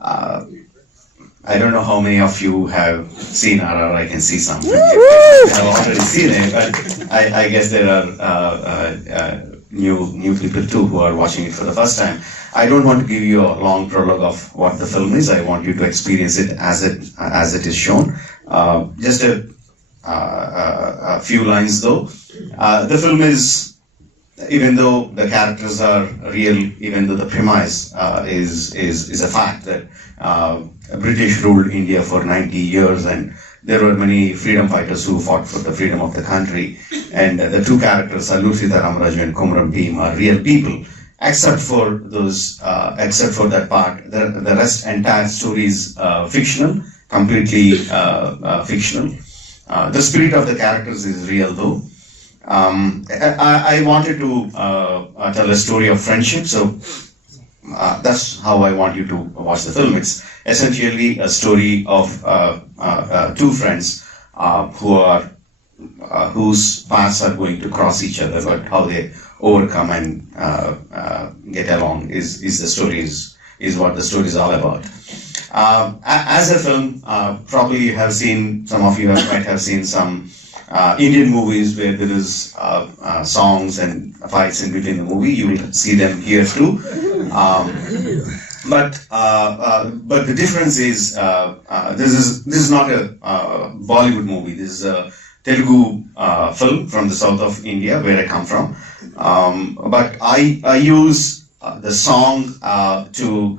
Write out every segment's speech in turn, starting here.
Uh, I don't know how many of you have seen RRR. I can see some. I've already seen it, but I guess there are new people too who are watching it for the first time. I don't want to give you a long prologue of what the film is. I want you to experience it as it is shown. Just a few lines though. The film is, even though the characters are real, even though the premise is a fact that British ruled India for 90 years, and there were many freedom fighters who fought for the freedom of the country. And the two characters, Luthita Ramaraju and Kumram Bhim, are real people, except for that part. The rest, entire story is fictional, completely fictional. The spirit of the characters is real though. I wanted to tell a story of friendship, so that's how I want you to watch the film. It's essentially a story of two friends whose paths are going to cross each other, but how they overcome and get along is what the story is all about. As a film, probably you have seen, some of you might have seen some Indian movies where there is songs and fights in between the movie. You will see them here too. But the difference is this is not a Bollywood movie. This is a Telugu film from the south of India, where I come from. But I use the song to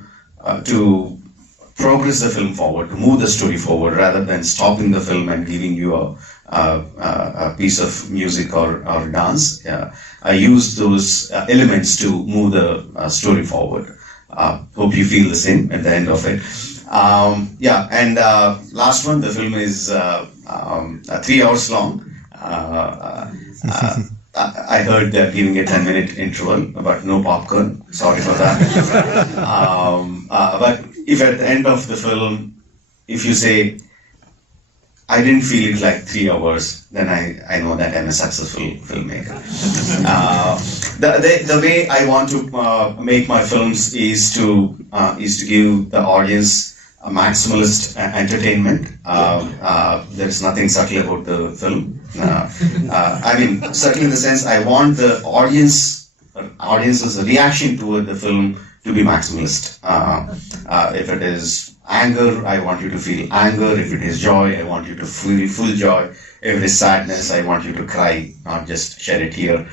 progress the film forward, to move the story forward, rather than stopping the film and giving you a piece of music or dance. I use those elements to move the story forward. Hope you feel the same at the end of it. Last one, the film is 3 hours long. I heard they're giving a 10-minute interval, but no popcorn. Sorry for that. But if at the end of the film, if you say, I didn't feel it like 3 hours, then I know that I'm a successful filmmaker. The way I want to make my films is to give the audience a maximalist entertainment. There is nothing subtle about the film. I mean, subtle in the sense I want the audience's reaction toward the film to be maximalist. If it is anger, I want you to feel anger. If it is joy, I want you to feel full joy. If it is sadness, I want you to cry, not just shed a tear.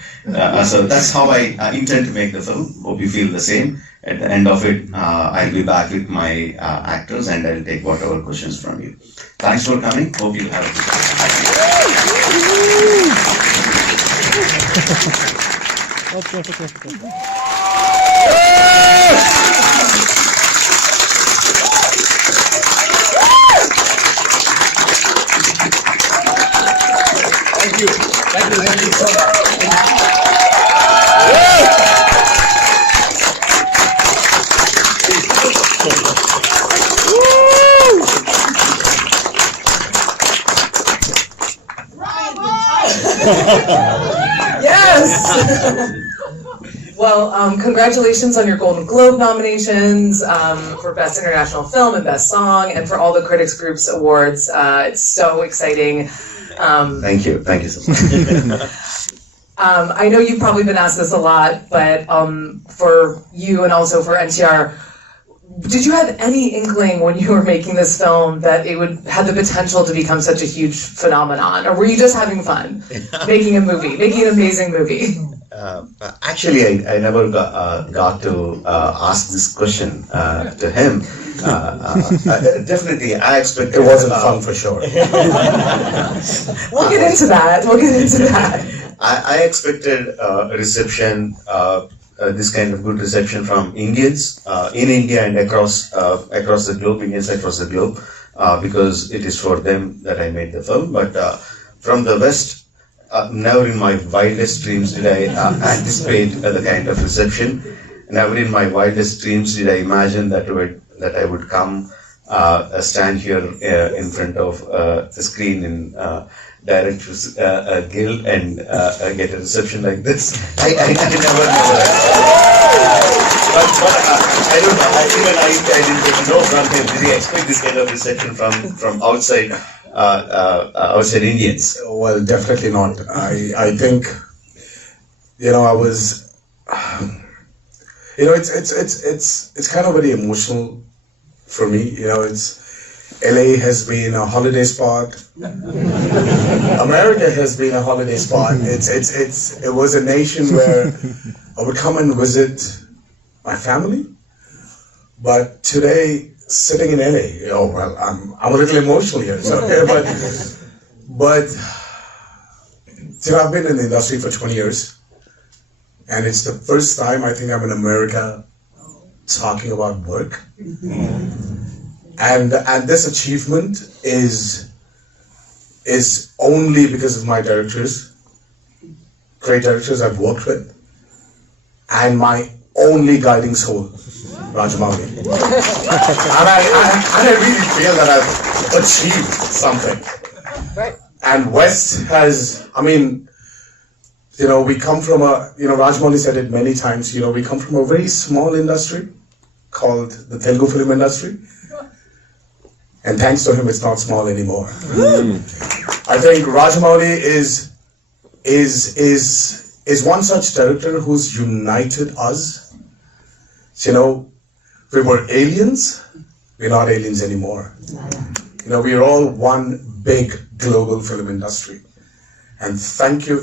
So that's how I intend to make the film. Hope you feel the same. At the end of it, I'll be back with my actors and I'll take whatever questions from you. Thanks for coming. Hope you have a good time. Thank you so much. Yes! Well, congratulations on your Golden Globe nominations for Best International Film and Best Song, and for all the Critics Group's awards. It's so exciting. Thank you so much. I know you've probably been asked this a lot, but for you and also for NTR, did you have any inkling when you were making this film that it would have the potential to become such a huge phenomenon? Or were you just having fun making an amazing movie? Actually, I never got to ask this question to him. Definitely, I expected it wasn't fun for sure. We'll get into that. I expected reception, this kind of good reception from Indians in India and across the globe, Indians across the globe, because it is for them that I made the film. But from the West, never in my wildest dreams did I anticipate the kind of reception. Never in my wildest dreams did I imagine that I would come stand here in front of the screen Directors Guild and get a reception like this. I never. But I don't know. Even I didn't get to know from him. Did he expect this kind of reception from outside outside Indians? Well, definitely not. I think, I was, it's kind of very emotional for me. LA has been a holiday spot. America has been a holiday spot. It was a nation where I would come and visit my family. But today, sitting in LA, I'm a little emotional here. So, but I've been in the industry for 20 years, and it's the first time I think I'm in America talking about work. And this achievement is only because of my directors, great directors I've worked with, and my only guiding soul, Rajamouli. And I really feel that I've achieved something. Right. And West has, we come from Rajamouli said it many times, we come from a very small industry called the Telugu film industry. And thanks to him, it's not small anymore. I think Rajamouli is one such director who's united us. We were aliens. We're not aliens anymore. We're all one big global film industry. And thank you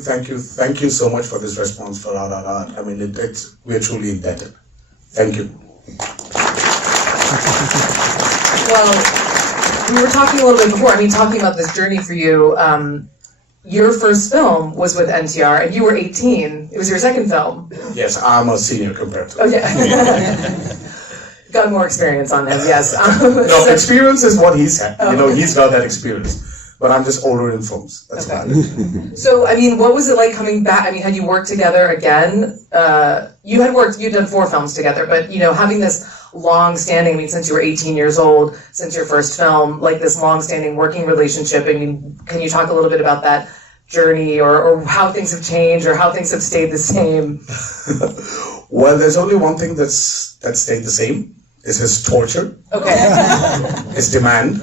so much for this response for RRR. We're truly indebted. Thank you. Well, we were talking a little bit before, talking about this journey for you. Your first film was with NTR, and you were 18. It was your second film. Yes, I'm a senior compared to him. Okay. Got more experience on him, yes. No, experience is what he said. He's got that experience. But I'm just older in films. That's okay. about it. So, what was it like coming back? Had you worked together again? You'd done 4 films together, but, having this long-standing, since you were 18 years old, since your first film, like this long-standing working relationship, can you talk a little bit about that journey or how things have changed or how things have stayed the same? Well, there's only one thing that's stayed the same, is his torture. Okay. His demand.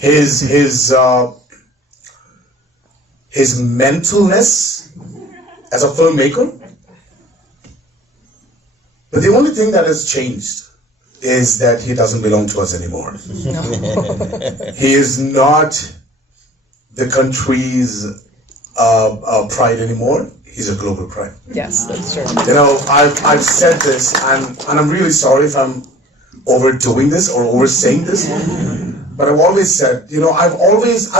His mentalness as a filmmaker. But the only thing that has changed is that he doesn't belong to us anymore. No. He is not the country's pride anymore. He's a global pride. Yes, that's true. I've said this, and I'm really sorry if I'm overdoing this or oversaying this, but I've always said, I've always,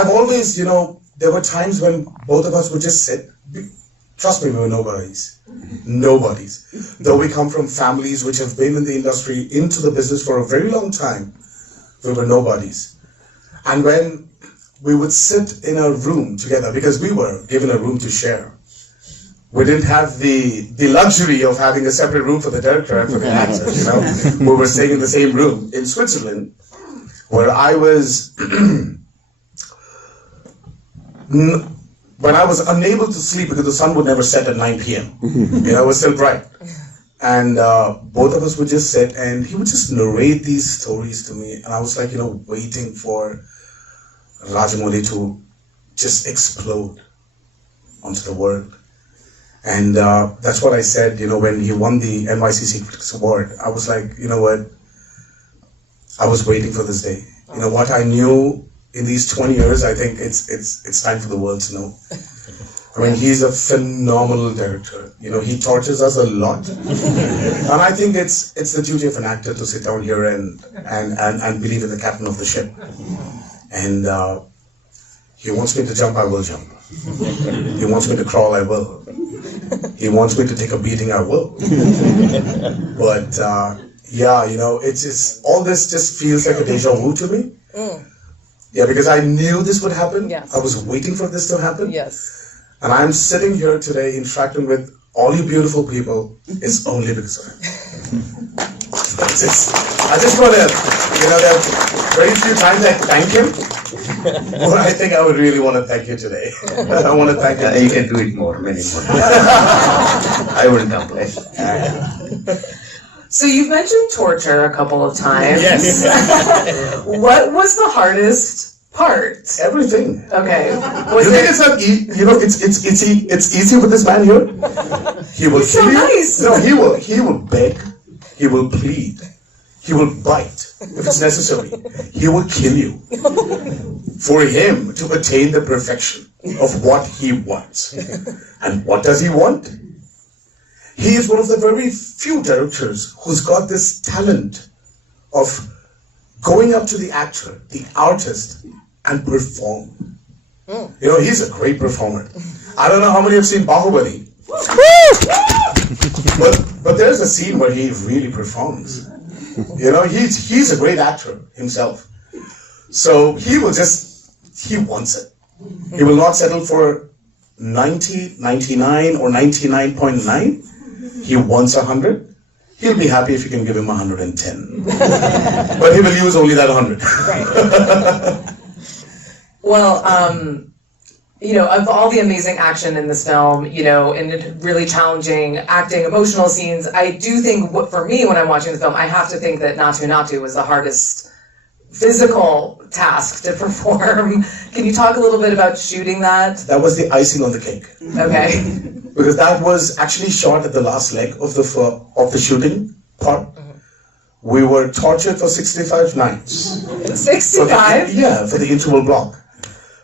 there were times when both of us would just sit. Trust me, we were nobodies. Though we come from families which have been in the industry, into the business for a very long time, we were nobodies. And when we would sit in a room together, because we were given a room to share, we didn't have the luxury of having a separate room for the director and for the actors, We were staying in the same room in Switzerland, where I was, when I was unable to sleep because the sun would never set at 9 p.m. It was still bright. And both of us would just sit, and he would just narrate these stories to me. And I was like, waiting for Rajamouli to just explode onto the world. And that's what I said, when he won the NYCC Critics Award. I was like, what? I was waiting for this day. What I knew in these 20 years, I think it's time for the world to know. He's a phenomenal director. He tortures us a lot. And I think it's the duty of an actor to sit down here and believe in the captain of the ship. And he wants me to jump, I will jump. He wants me to crawl, I will. He wants me to take a beating, I will. But it's just, all this just feels like a deja vu to me. Yeah, because I knew this would happen. Yes. I was waiting for this to happen. Yes. And I'm sitting here today interacting with all you beautiful people. It's only because of him. That's it. I just want to, there are very few times I thank him. But I think I would really want to thank you today. I want to thank you. You can do it more, many more. I wouldn't complain. So you've mentioned torture a couple of times. Yes. What was the hardest part? Everything. Okay. You think it's not it's easy with this man here? He will He's so kill you. nice. No, he will beg, he will plead, he will bite if it's necessary. He will kill you for him to attain the perfection of what he wants. And what does he want? He is one of the very few directors who's got this talent of going up to the actor, the artist, and perform. He's a great performer. I don't know how many have seen Bahubali. But there's a scene where he really performs. He's a great actor himself. So he wants it. He will not settle for 90, 99, or 99.9. He wants 100. He'll be happy if you can give him 110. But he will use only that 100. Well, of all the amazing action in this film, and really challenging acting, emotional scenes, I do think, for me, when I'm watching the film, I have to think that Natu Natu was the hardest physical task to perform. Can you talk a little bit about shooting that? That was the icing on the cake. Okay. Because that was actually shot at the last leg of the shooting part. We were tortured for 65 nights. 65? For the interval block.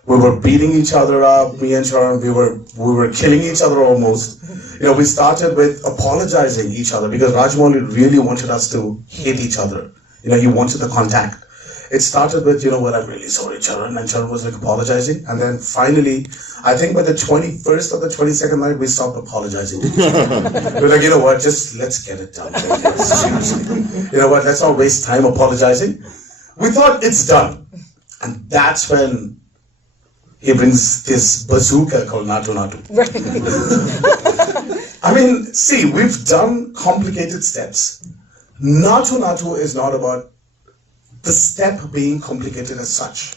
We were beating each other up, me and Sharon, we were killing each other almost. We started with apologizing each other because Rajamouli really wanted us to hate each other. He wanted the contact. It started with, I'm really sorry, Sharon, and Sharon was apologizing. And then finally, I think by the 21st or the 22nd night, we stopped apologizing. We're like, just let's get it done. Seriously. Let's not waste time apologizing. We thought it's done. And that's when he brings this bazooka called Natu Natu. I mean, see, we've done complicated steps. Natu Natu is not about the step being complicated as such.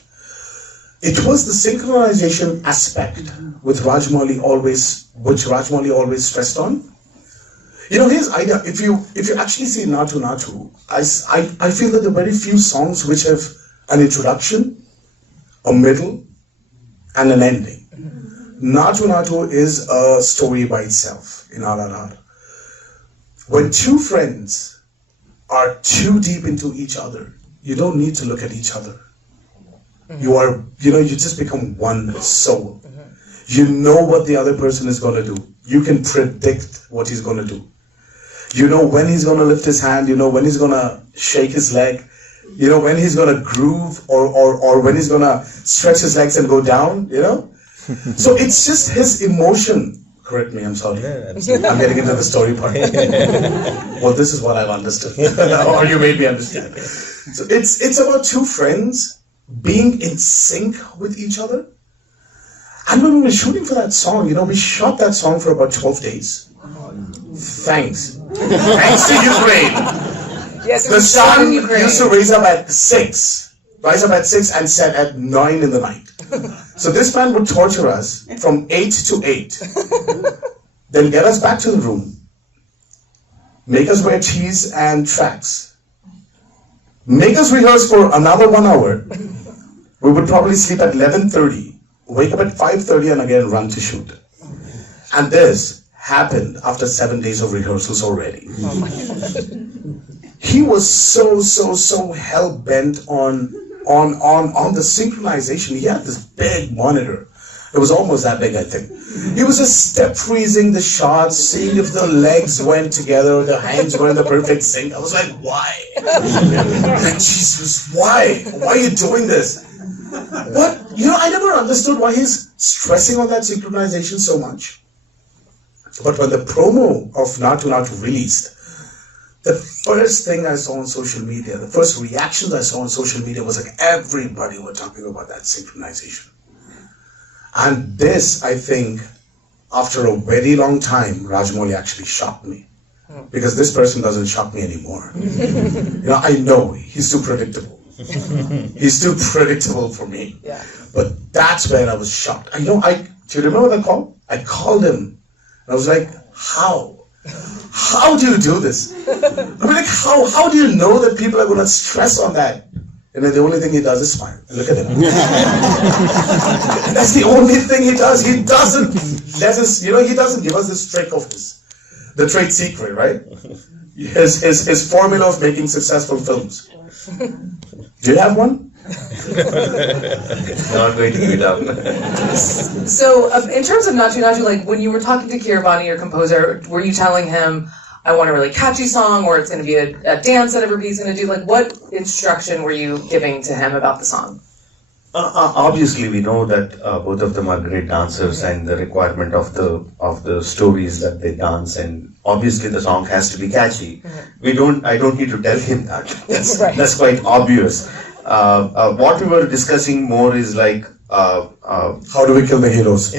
It was the synchronization aspect which Rajamouli always stressed on. His idea, if you actually see Natu Natu, I feel that there are very few songs which have an introduction, a middle, and an ending. Natu Natu is a story by itself in RRR. When two friends are too deep into each other, you don't need to look at each other. You just become one soul. You know what the other person is going to do. You can predict what he's going to do. You know when he's going to lift his hand, when he's going to shake his leg, when he's going to groove or when he's going to stretch his legs and go down, So it's just his emotion. Correct me, I'm sorry. I'm getting into the story part. Well, this is what I've understood. Or you made me understand. So it's about two friends being in sync with each other. And when we were shooting for that song, we shot that song for about 12 days. Thanks. Thanks to Ukraine. Yes, The sun used to rise up at 6 and set at 9 in the night. So this man would torture us from 8 to 8. Then get us back to the room. Make us wear cheese and tracks. Make us rehearse for another 1 hour. We would probably sleep at 11:30, wake up at 5:30 and again run to shoot. And this happened after 7 days of rehearsals already. Oh my God. He was so hell-bent on the synchronization. He had this big monitor. It was almost that big, I think. He was just step freezing the shots, seeing if the legs went together, the hands were in the perfect sync. I was like, why? Like, Jesus, why? Why are you doing this? But, I never understood why he's stressing on that synchronization so much. But when the promo of Natu Natu released, the first thing I saw on social media, the first reactions I saw on social media was like everybody were talking about that synchronization. And this, I think, after a very long time, Rajamouli actually shocked me. because this person doesn't shock me anymore. I know he's too predictable. He's too predictable for me. Yeah. But that's where I was shocked. Do you remember the call? I called him. And I was like, how? How do you do this? I mean, like, how do you know that people are going to stress on that? And then the only thing he does is smile. And look at him. That's the only thing he does. He doesn't let us, he doesn't give us this trick of his, the trade secret, right? His formula of making successful films. Do you have one? Not going to give it up. So, in terms of Natu Natu, like when you were talking to Keeravani, your composer, were you telling him, I want a really catchy song, or it's going to be a dance that everybody's going to do? Like, what instruction were you giving to him about the song? Obviously, we know that both of them are great dancers, and the requirement of the stories that they dance, and obviously the song has to be catchy. I don't need to tell him that. That's quite obvious. What we were discussing more is like how do we kill the heroes?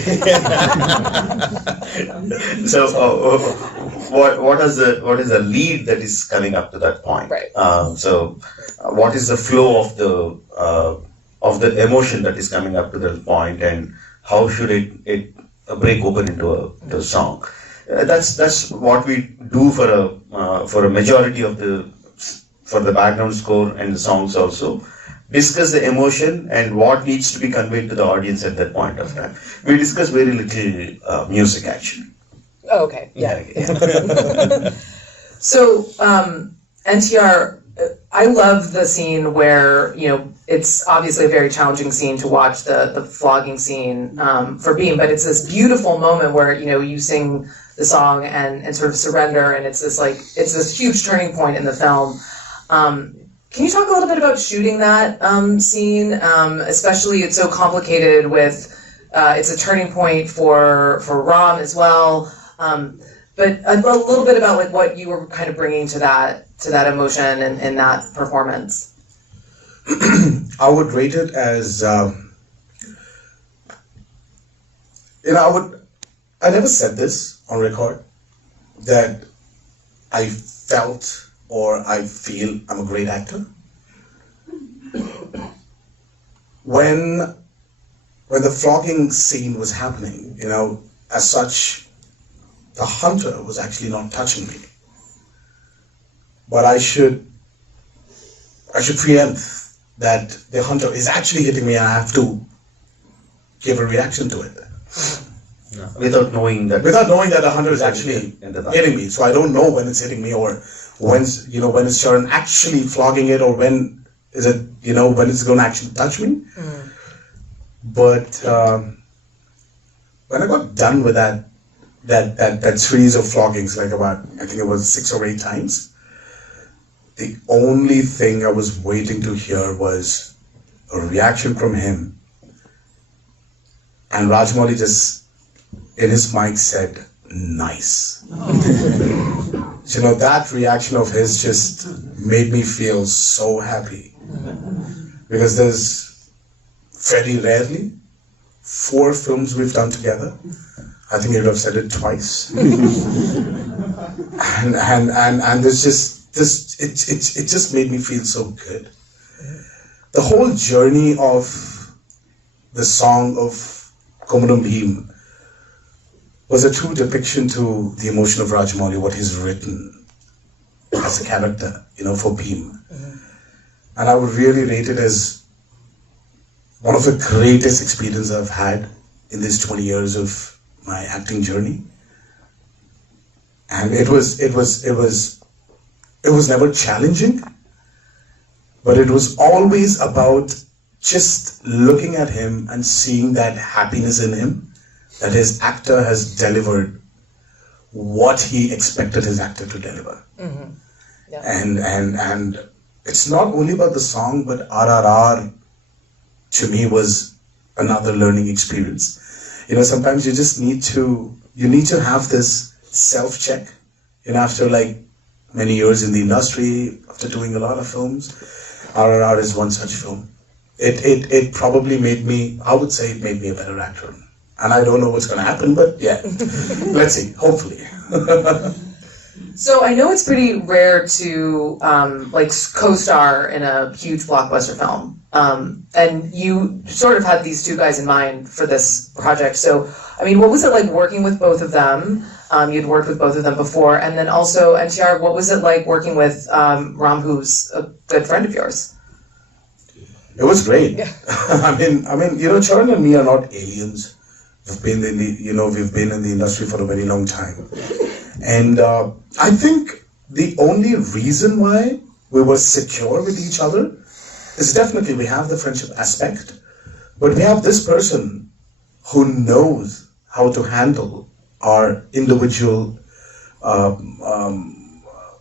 So what is the lead that is coming up to that point? Right. So what is the flow of the emotion that is coming up to that point, and how should it break open into the song? That's what we do for a majority of for the background score and the songs also. Discuss the emotion and what needs to be conveyed to the audience at that point of time. We discuss very little music actually. Oh, okay. Yeah. So, NTR, I love the scene where, it's obviously a very challenging scene to watch, the flogging scene for Bheem, but it's this beautiful moment where, you sing the song and sort of surrender, and it's this huge turning point in the film. Can you talk a little bit about shooting that scene? Especially, it's so complicated with, it's a turning point for Ram as well. But a little bit about like what you were kind of bringing to that emotion and in that performance. I would rate it as, I never said this on record, that I felt or I feel I'm a great actor. When the flogging scene was happening, as such, the hunter was actually not touching me. But I should preempt that the hunter is actually hitting me and I have to give a reaction to it. No. Without knowing that the hunter is actually hitting me. So I don't know when it's hitting me, or when it's Sharan actually flogging it, or when is it, when it's going to actually touch me. But when I got done with that series of floggings, like about, I think it was 6 or 8 times, the only thing I was waiting to hear was a reaction from him. And Rajamouli just, in his mic, said, "Nice." That reaction of his just made me feel so happy. Because there's very rarely 4 films we've done together. I think you'd have said it twice. and there's just it just made me feel so good. The whole journey of the song of Komadam Bheem was a true depiction to the emotion of Rajamouli, what he's written as a character, for Bheem. And I would really rate it as one of the greatest experiences I've had in these 20 years of my acting journey. And it was never challenging, but it was always about just looking at him and seeing that happiness in him, that his actor has delivered what he expected his actor to deliver. Yeah. And it's not only about the song, but RRR to me was another learning experience. Sometimes you just need to have this self-check. After like many years in the industry, after doing a lot of films, RRR is one such film. It probably made me, I would say it made me a better actor. And I don't know what's going to happen, but yeah, let's see, hopefully. So I know it's pretty rare to like co-star in a huge blockbuster film, and you sort of had these two guys in mind for this project. So, I mean, what was it like working with both of them? You'd worked with both of them before, and then also NTR. What was it like working with Ram, who's a good friend of yours? It was great. Yeah. I mean, Charan and me are not aliens. We've been in the industry for a very long time. And I think the only reason why we were secure with each other is definitely we have the friendship aspect, but we have this person who knows how to handle our individual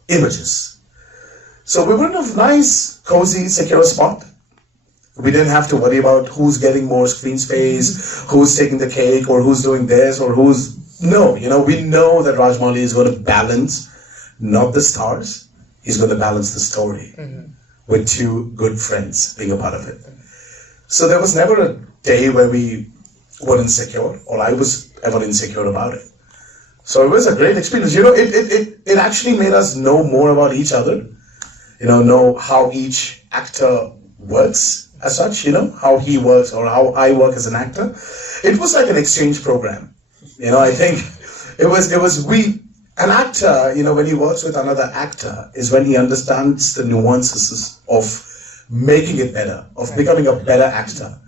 images. So we were in a nice, cozy, secure spot. We didn't have to worry about who's getting more screen space, who's taking the cake, or who's doing this, or who's... No, we know that Rajamouli is going to balance, not the stars, he's going to balance the story with two good friends being a part of it. So there was never a day where we were insecure, or I was ever insecure about it. So it was a great experience. It actually made us know more about each other, know how each actor works as such, how he works or how I work as an actor. It was like an exchange program. I think an actor, when he works with another actor is when he understands the nuances of making it better, of becoming a better actor.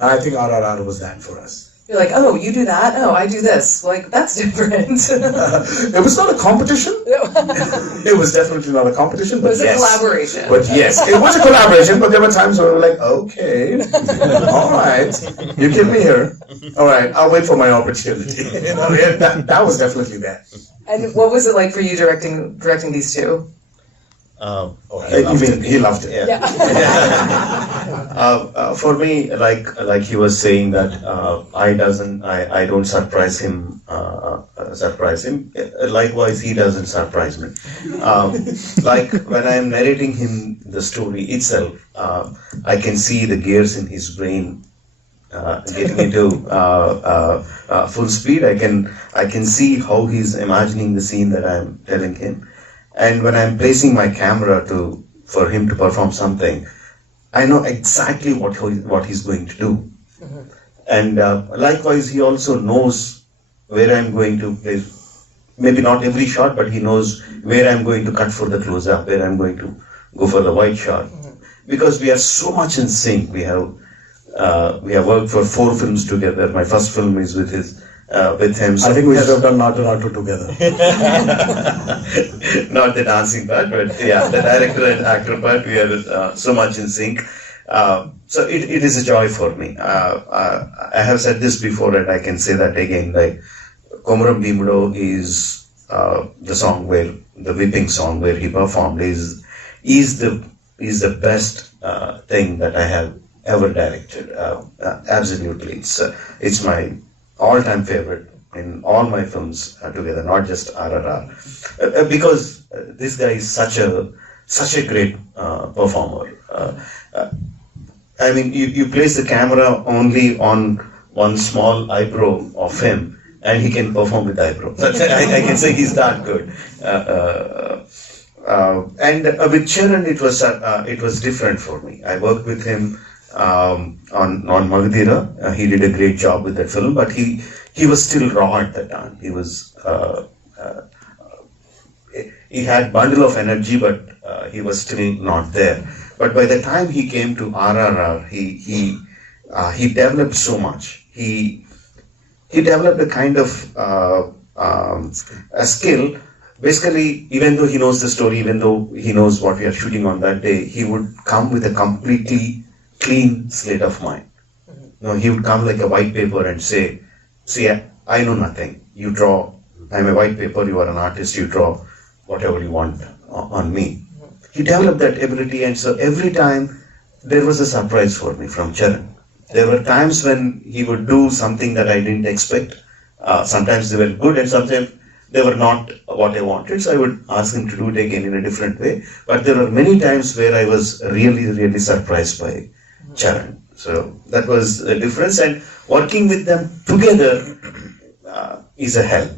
And I think RRR was that for us. You're like, oh, you do that? Oh, I do this. Like, that's different. It was not a competition. It was definitely not a competition, but It was yes. a collaboration. But yes, it was a collaboration, but there were times where we were like, okay, all right, you keep me here. All right, I'll wait for my opportunity. That was definitely there. And what was it like for you directing these two? He loved it. Yeah. For me, like he was saying that I don't surprise him. Likewise, he doesn't surprise me. Like when I am narrating him the story itself, I can see the gears in his brain getting into full speed. I can see how he's imagining the scene that I'm telling him. And when I'm placing my camera for him to perform something, I know exactly what he's going to do. And likewise, he also knows where I'm going to place, maybe not every shot, but he knows where I'm going to cut for the close-up, where I'm going to go for the wide shot. Because we are so much in sync. We have worked for 4 films together. My first film is with him. So I think we should have done Natu together. Not the dancing part, but yeah, the director and actor part, we are so much in sync. So it is a joy for me. I have said this before and I can say that again, like Komaram Bhimudo is the song where, the weeping song where he performed is the best thing that I have ever directed. Absolutely. It's my all-time favorite in all my films together, not just RRR, because this guy is such a great performer. I mean, you place the camera only on one small eyebrow of him, and he can perform with eyebrow. I can say he's that good. And with Charan, it was different for me. I worked with him on Magadira. He did a great job with that film, but he was still raw at that time. He was he had bundle of energy, but he was still not there. But by the time he came to RRR, he developed so much. He developed a kind of a skill. Basically, even though he knows the story, even though he knows what we are shooting on that day, he would come with a completely clean slate of mind. No, he would come like a white paper and say, "See, I know nothing. You draw. I'm a white paper. You are an artist. You draw whatever you want on me." He developed that ability, and so every time there was a surprise for me from Charan. There were times when he would do something that I didn't expect. Sometimes they were good, and sometimes they were not what I wanted. So I would ask him to do it again in a different way. But there were many times where I was really, really surprised by Charan. So that was a difference. And working with them together, is a hell.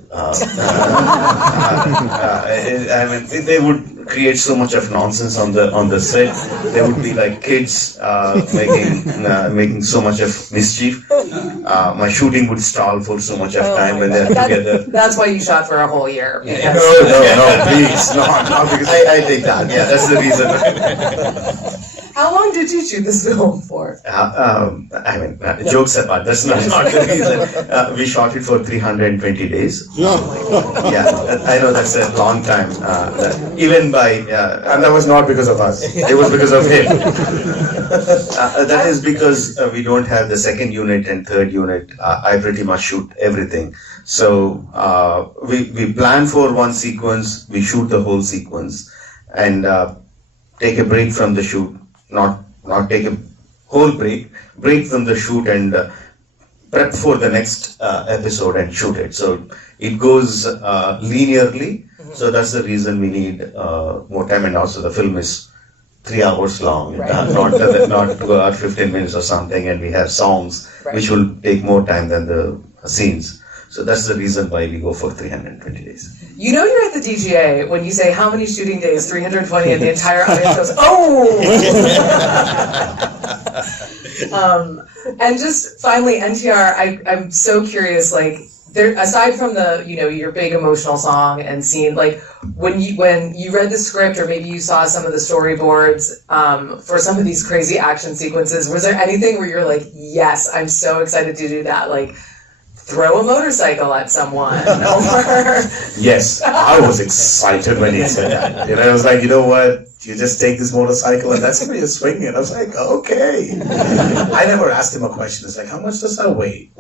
I mean, they would create so much of nonsense on the set. There would be like kids making so much of mischief. My shooting would stall for so much of time when they're together. That's why you shot for a whole year. because- No, please, not because I take that. Yeah, that's the reason. How long did you shoot this film for? I mean, jokes apart, that's not the reason. We shot it for 320 days. Yeah, I know that's a long time. Even by and that was not because of us. It was because of him. that is because we don't have the second unit and third unit. I pretty much shoot everything. So we plan for one sequence, we shoot the whole sequence, and take a break from the shoot. Not take a whole break from the shoot and prep for the next episode and shoot it. So it goes linearly. So that's the reason we need more time. And also the film is 3 hours long, not 2 hours 15 minutes or something. And we have songs which will take more time than the scenes. So that's the reason why we go for 320 days. You know you're at the DGA when you say how many shooting days, 320, and the entire audience goes, oh! And just finally, NTR, I'm so curious, like, there, aside from the, your big emotional song and scene, like, when you read the script or maybe you saw some of the storyboards for some of these crazy action sequences, was there anything where you're like, yes, I'm so excited to do that? Like, throw a motorcycle at someone, or... Yes, I was excited when he said that. I was like, you know what? You just take this motorcycle and that's how you're swinging it. I was like, okay. I never asked him a question. It's like, how much does that weigh?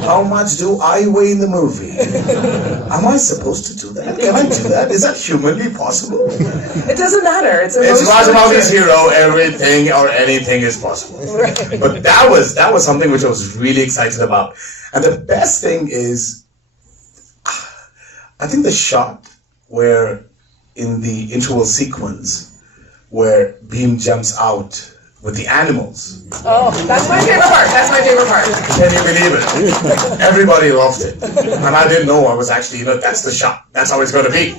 How much do I weigh in the movie? Am I supposed to do that? Can I do that? Is that humanly possible? It doesn't matter. It's Rajamouli's hero. Everything or anything is possible. Right. But that was something which I was really excited about. And the best thing is, I think the shot where in the interval sequence where Bhim jumps out with the animals. Oh, that's my favorite part. That's my favorite part. Can you believe it? Everybody loved it. And I didn't know I was actually, that's the shot. That's how it's going to be.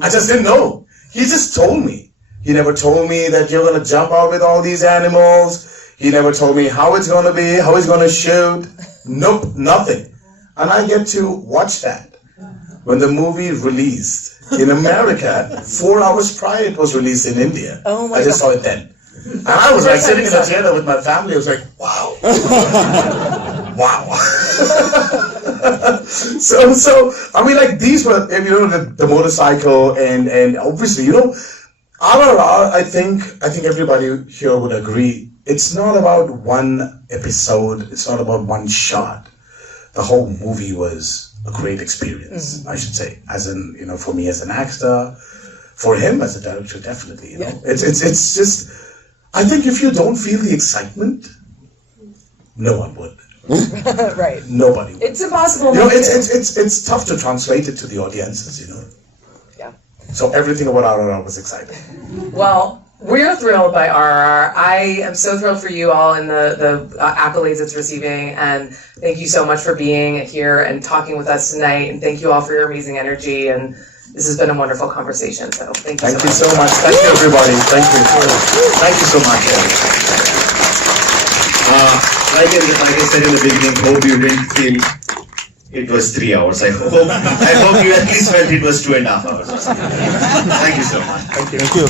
I just didn't know. He just told me. He never told me that you're going to jump out with all these animals. He never told me how it's going to be, how he's going to shoot. Nope, nothing. And I get to watch that when the movie released in America. 4 hours prior it was released in India. Oh my I just God. saw it then. And I was like sitting in the theater with my family. I was like, wow. Wow. So I mean, like, these were, the motorcycle and obviously, RRR, I think everybody here would agree, it's not about one episode, it's not about one shot. The whole movie was a great experience, I should say. As in, for me as an actor, for him as a director, definitely. It's just, I think if you don't feel the excitement, no one would. Right. Nobody would. It's impossible. It's tough to translate it to the audiences, Yeah. So everything about RRR was exciting. Well, we're thrilled by RRR. I am so thrilled for you all and the accolades it's receiving, and thank you so much for being here and talking with us tonight, and thank you all for your amazing energy, and this has been a wonderful conversation, so thank you so much. Thank you, everybody. Thank you. Thank you so much. Like I said in the beginning, hope you didn't feel it was 3 hours. I hope you at least felt it was 2.5 hours or something. Thank you so much. Thank you.